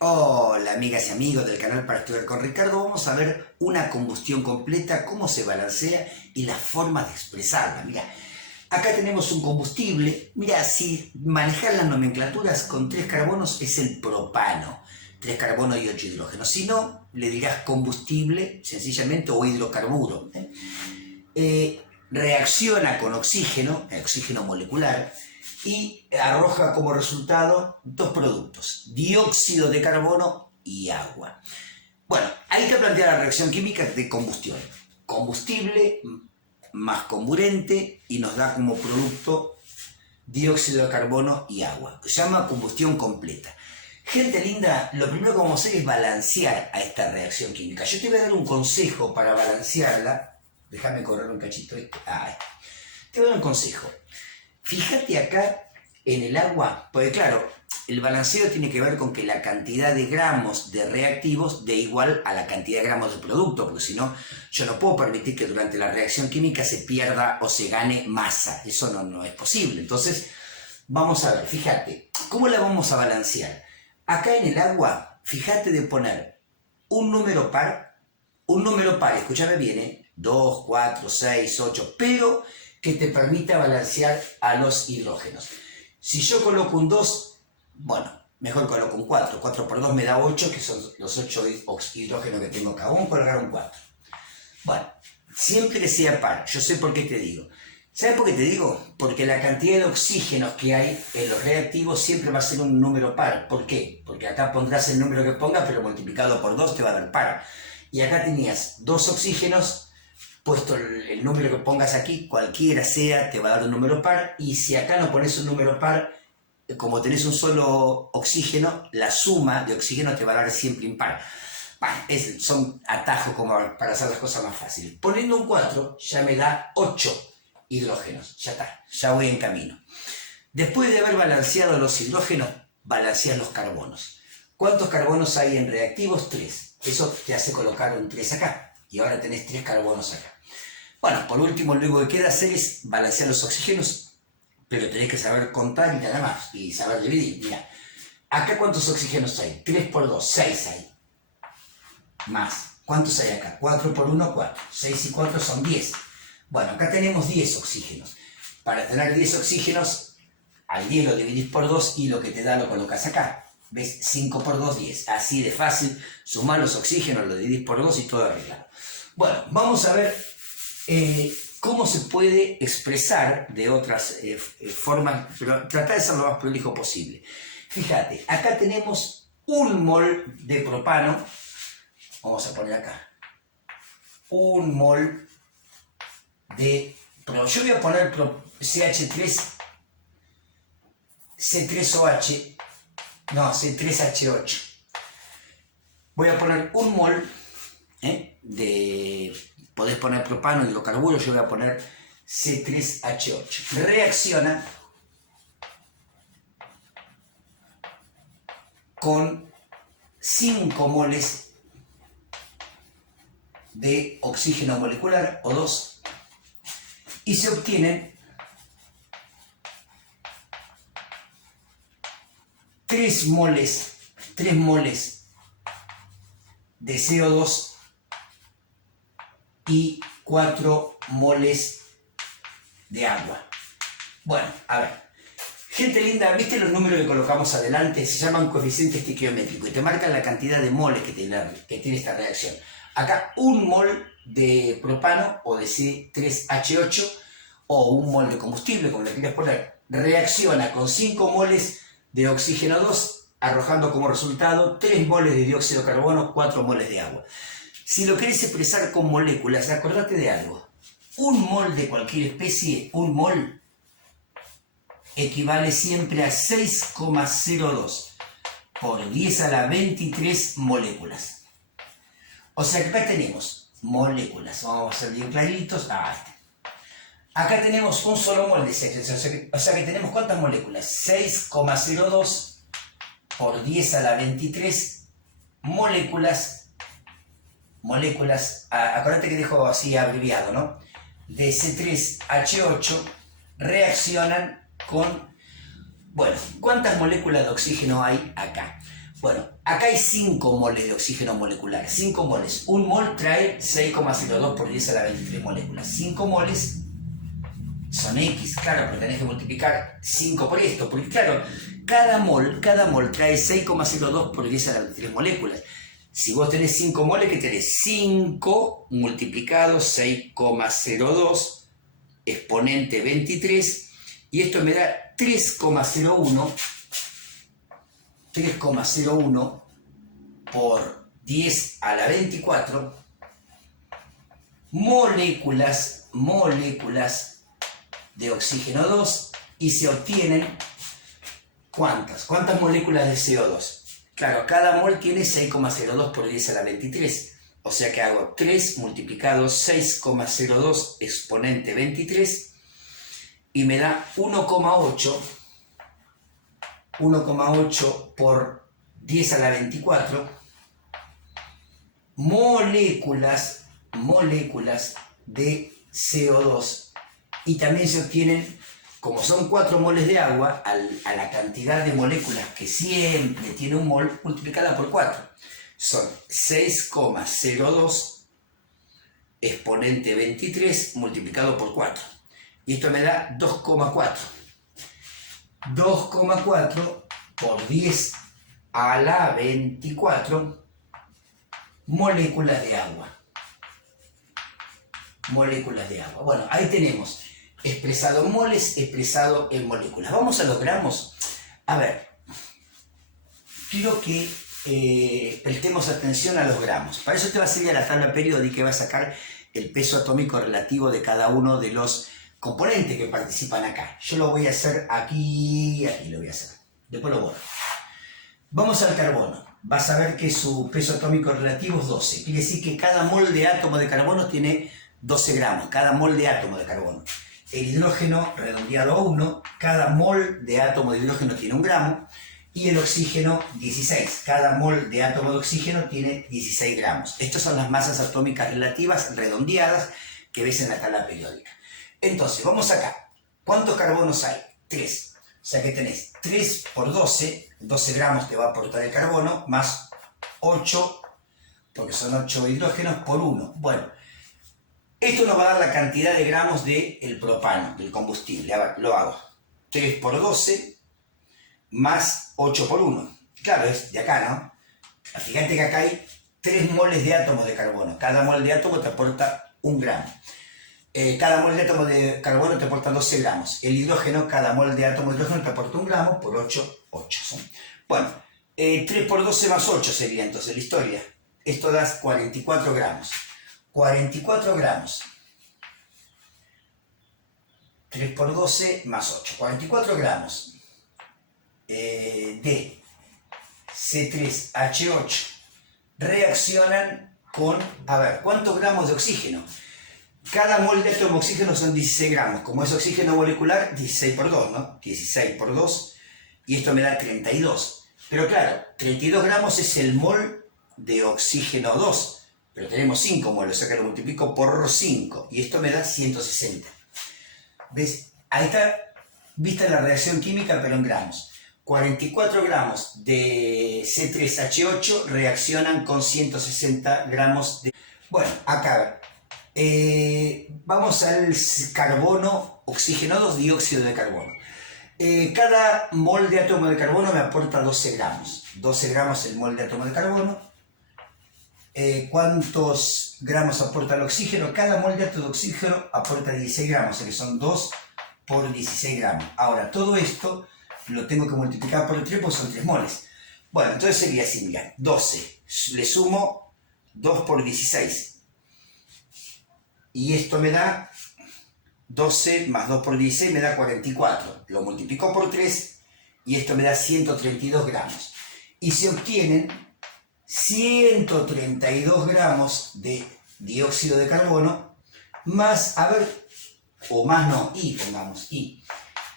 Hola amigas y amigos del canal para estudiar con Ricardo. Vamos a ver una combustión completa, cómo se balancea y las formas de expresarla. Mira, acá tenemos un combustible. Mira, si manejar las nomenclaturas con 3 carbonos es el propano. 3 carbonos y 8 hidrógenos. Si no, le dirás combustible sencillamente o hidrocarburo. Reacciona con oxígeno molecular, y arroja como resultado 2 productos, dióxido de carbono y agua. Bueno, hay que plantear la reacción química de combustión. Combustible más comburente y nos da como producto dióxido de carbono y agua. Se llama combustión completa. Gente linda, lo primero que vamos a hacer es balancear a esta reacción química. Yo te voy a dar un consejo para balancearla. Déjame correr un cachito. Te voy a dar un consejo. Fíjate acá en el agua, porque claro, el balanceo tiene que ver con que la cantidad de gramos de reactivos dé igual a la cantidad de gramos de producto, porque si no, yo no puedo permitir que durante la reacción química se pierda o se gane masa. Eso no es posible. Entonces, vamos a ver, fíjate, ¿cómo la vamos a balancear? Acá en el agua, fíjate de poner un número par, escúchame bien, 2, 4, 6, 8, pero que te permita balancear a los hidrógenos. Si yo coloco un 2, bueno, mejor coloco un 4. 4 por 2 me da 8, que son los 8 hidrógenos que tengo acá. Vamos a colocar un 4. Bueno, siempre que sea par. Yo sé por qué te digo. ¿Sabes por qué te digo? Porque la cantidad de oxígenos que hay en los reactivos siempre va a ser un número par. ¿Por qué? Porque acá pondrás el número que pongas, pero multiplicado por 2 te va a dar par. Y acá tenías 2 oxígenos. Puesto el número que pongas aquí, cualquiera sea, te va a dar un número par, y si acá no pones un número par, como tenés un solo oxígeno, la suma de oxígeno te va a dar siempre impar. Bueno, son atajos como para hacer las cosas más fáciles. Poniendo un 4 ya me da 8 hidrógenos, ya está, ya voy en camino. Después de haber balanceado los hidrógenos, balanceas los carbonos. ¿Cuántos carbonos hay en reactivos? 3. Eso te hace colocar un 3 acá, y ahora tenés 3 carbonos acá. Bueno, por último, lo único que queda hacer es balancear los oxígenos, pero tenés que saber contar y nada más, y saber dividir. Mira, acá ¿cuántos oxígenos hay? 3 por 2, 6 hay. Más. ¿Cuántos hay acá? 4 por 1, 4. 6 y 4 son 10. Bueno, acá tenemos 10 oxígenos. Para tener 10 oxígenos, al 10 lo dividís por 2 y lo que te da lo colocas acá. ¿Ves? 5 por 2, 10. Así de fácil. Sumar los oxígenos, lo dividís por 2 y todo arreglado. Bueno, vamos a ver cómo se puede expresar de otras formas, pero tratar de ser lo más prolijo posible. Fíjate, acá tenemos 1 mol de propano. Vamos a poner acá 1 mol de yo voy a poner CH3 C3OH, no, C3H8. Voy a poner 1 mol podés poner propano, hidrocarburos, yo voy a poner C3H8. Reacciona con 5 moles de oxígeno molecular, O2, y se obtienen 3 moles de CO2 y 4 moles de agua. Bueno, a ver. Gente linda, ¿viste los números que colocamos adelante? Se llaman coeficientes estequiométricos y te marcan la cantidad de moles que tiene esta reacción. Acá 1 mol de propano o de C3H8 o 1 mol de combustible, como le quieras poner, reacciona con 5 moles de oxígeno 2, arrojando como resultado 3 moles de dióxido de carbono, 4 moles de agua. Si lo querés expresar con moléculas, acordate de algo. 1 mol de cualquier especie, 1 mol, equivale siempre a 6,02 por 10 a la 23 moléculas. O sea que acá tenemos moléculas. Vamos a ser bien claritos. Acá tenemos un solo mol de sexo. O sea que tenemos ¿cuántas moléculas? 6,02 por 10 a la 23 moléculas moléculas, acuérdate que dejo así abreviado, ¿no? De C3H8 reaccionan con, bueno, ¿cuántas moléculas de oxígeno hay acá? Bueno, acá hay 5 moles de oxígeno molecular, 5 moles. Un mol trae 6,02 por 10 a la 23 moléculas. 5 moles son X, claro, pero tenés que multiplicar 5 por esto, porque claro, cada mol trae 6,02 por 10 a la 23 moléculas. Si vos tenés 5 moles, ¿qué tenés? 5 multiplicado 6,02 exponente 23, y esto me da 3,01 por 10 a la 24 moléculas de oxígeno 2, y se obtienen ¿cuántas moléculas de CO2? Claro, cada mol tiene 6,02 por 10 a la 23, o sea que hago 3 multiplicado 6,02 exponente 23, y me da 1,8 por 10 a la 24 moléculas de CO2, y también se obtienen, como son 4 moles de agua, a la cantidad de moléculas que siempre tiene un mol, multiplicada por 4. Son 6,02 exponente 23 multiplicado por 4. Y esto me da 2,4. 2,4 por 10 a la 24 moléculas de agua. Bueno, ahí tenemos expresado en moles, expresado en moléculas. Vamos a los gramos. A ver, quiero que prestemos atención a los gramos. Para eso te va a servir a la tabla periódica y va a sacar el peso atómico relativo de cada uno de los componentes que participan acá. Yo lo voy a hacer aquí lo voy a hacer. Después lo borro. Vamos al carbono. Vas a ver que su peso atómico relativo es 12. Quiere decir que cada mol de átomo de carbono tiene 12 gramos. Cada mol de átomo de carbono. El hidrógeno, redondeado a 1, cada mol de átomo de hidrógeno tiene 1 gramo. Y el oxígeno, 16. Cada mol de átomo de oxígeno tiene 16 gramos. Estas son las masas atómicas relativas redondeadas que ves en la tabla periódica. Entonces, vamos acá. ¿Cuántos carbonos hay? 3. O sea que tenés 3 por 12, 12 gramos te va a aportar el carbono, más 8, porque son 8 hidrógenos, por 1. Bueno, esto nos va a dar la cantidad de gramos del propano, del combustible. A ver, lo hago. 3 por 12 más 8 por 1. Claro, es de acá, ¿no? Fíjate que acá hay 3 moles de átomos de carbono. Cada mol de átomo te aporta 1 gramo. Cada mol de átomo de carbono te aporta 12 gramos. El hidrógeno, cada mol de átomo de hidrógeno te aporta 1 gramo, por 8, 8. ¿Sí? Bueno, 3 por 12 más 8 sería entonces la historia. Esto da 44 gramos. 44 gramos. 3 por 12 más 8. 44 gramos de C3H8 reaccionan con, a ver, ¿cuántos gramos de oxígeno? Cada mol de átomo de oxígeno son 16 gramos. Como es oxígeno molecular, 16 por 2, ¿no? 16 por 2. Y esto me da 32. Pero claro, 32 gramos es el mol de oxígeno 2. Pero tenemos 5 moles, o sea que lo multiplico por 5. Y esto me da 160. ¿Ves? Ahí está vista la reacción química, pero en gramos. 44 gramos de C3H8 reaccionan con 160 gramos de... Bueno, acá vamos al carbono, oxígeno 2, dióxido de carbono. Cada mol de átomo de carbono me aporta 12 gramos. 12 gramos el mol de átomo de carbono. ¿Cuántos gramos aporta el oxígeno? Cada mol de átomo de oxígeno aporta 16 gramos, o sea que son 2 por 16 gramos. Ahora, todo esto lo tengo que multiplicar por el 3 porque son 3 moles. Bueno, entonces sería así, mira, 12. Le sumo 2 por 16. Y esto me da 12 más 2 por 16 me da 44. Lo multiplico por 3 y esto me da 132 gramos. Y se obtienen 132 gramos de dióxido de carbono más, a ver, o más no, y pongamos, y.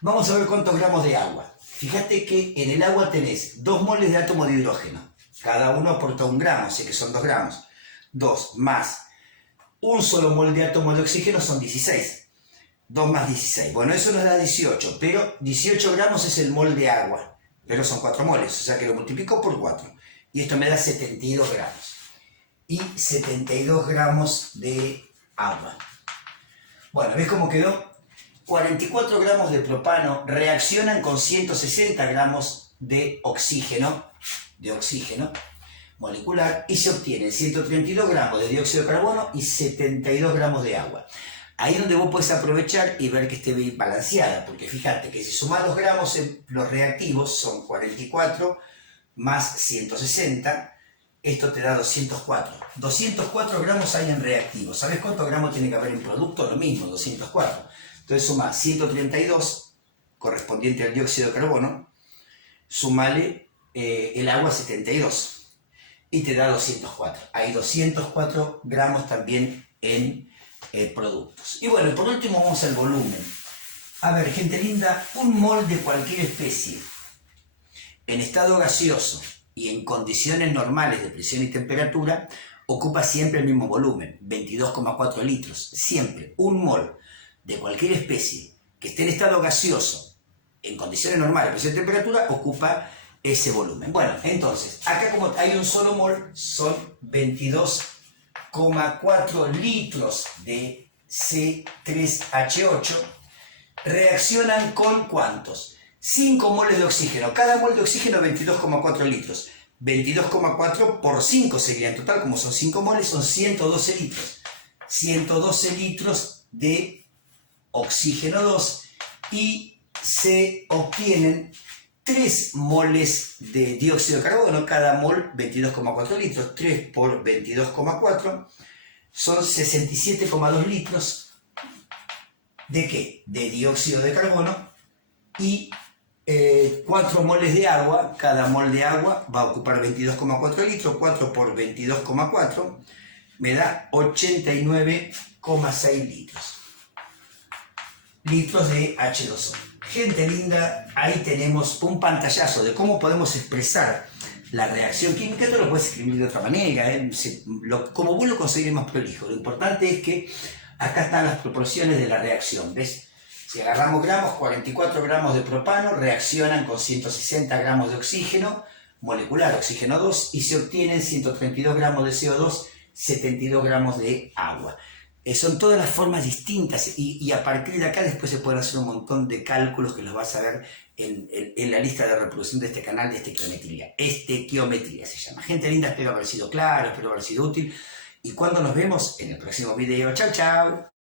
Vamos a ver cuántos gramos de agua. Fíjate que en el agua tenés 2 moles de átomo de hidrógeno. Cada uno aporta 1 gramo, así que son 2 gramos. 2 más un solo mol de átomo de oxígeno son 16. 2 más 16. Bueno, eso nos da 18, pero 18 gramos es el mol de agua, pero son 4 moles, o sea que lo multiplico por 4. Y esto me da 72 gramos. Y 72 gramos de agua. Bueno, ¿ves cómo quedó? 44 gramos de propano reaccionan con 160 gramos de oxígeno molecular y se obtienen 132 gramos de dióxido de carbono y 72 gramos de agua. Ahí es donde vos podés aprovechar y ver que esté bien balanceada, porque fíjate que si sumás los gramos en los reactivos son 44 más 160, esto te da 204. 204 gramos hay en reactivos. ¿Sabes cuántos gramos tiene que haber en producto? Lo mismo, 204. Entonces suma 132, correspondiente al dióxido de carbono, sumale el agua 72 y te da 204. Hay 204 gramos también en productos. Y bueno, por último vamos al volumen. A ver, gente linda, un mol de cualquier especie en estado gaseoso y en condiciones normales de presión y temperatura ocupa siempre el mismo volumen, 22,4 litros. Siempre un mol de cualquier especie que esté en estado gaseoso en condiciones normales de presión y temperatura ocupa ese volumen. Bueno, entonces, acá como hay un solo mol, son 22,4 litros de C3H8. Reaccionan con ¿cuántos? 5 moles de oxígeno. Cada mol de oxígeno 22,4 litros. 22,4 por 5 sería en total, como son 5 moles, son 112 litros. 112 litros de oxígeno 2 y se obtienen 3 moles de dióxido de carbono, cada mol 22,4 litros, 3 por 22,4 son 67,2 litros. ¿De qué? De dióxido de carbono y 4 moles de agua, cada mol de agua va a ocupar 22,4 litros, 4 por 22,4 me da 89,6 litros de H2O. Gente linda, ahí tenemos un pantallazo de cómo podemos expresar la reacción química. Esto lo puedes escribir de otra manera, como vos lo conseguís más prolijo. Lo importante es que acá están las proporciones de la reacción, ¿ves? Si agarramos gramos, 44 gramos de propano reaccionan con 160 gramos de oxígeno molecular, oxígeno 2, y se obtienen 132 gramos de CO2, 72 gramos de agua. Son todas las formas distintas y a partir de acá después se pueden hacer un montón de cálculos que los vas a ver en la lista de reproducción de este canal de estequiometría. Estequiometría se llama. Gente linda, espero haber sido claro, espero haber sido útil. Y cuando nos vemos en el próximo video. Chao, chao.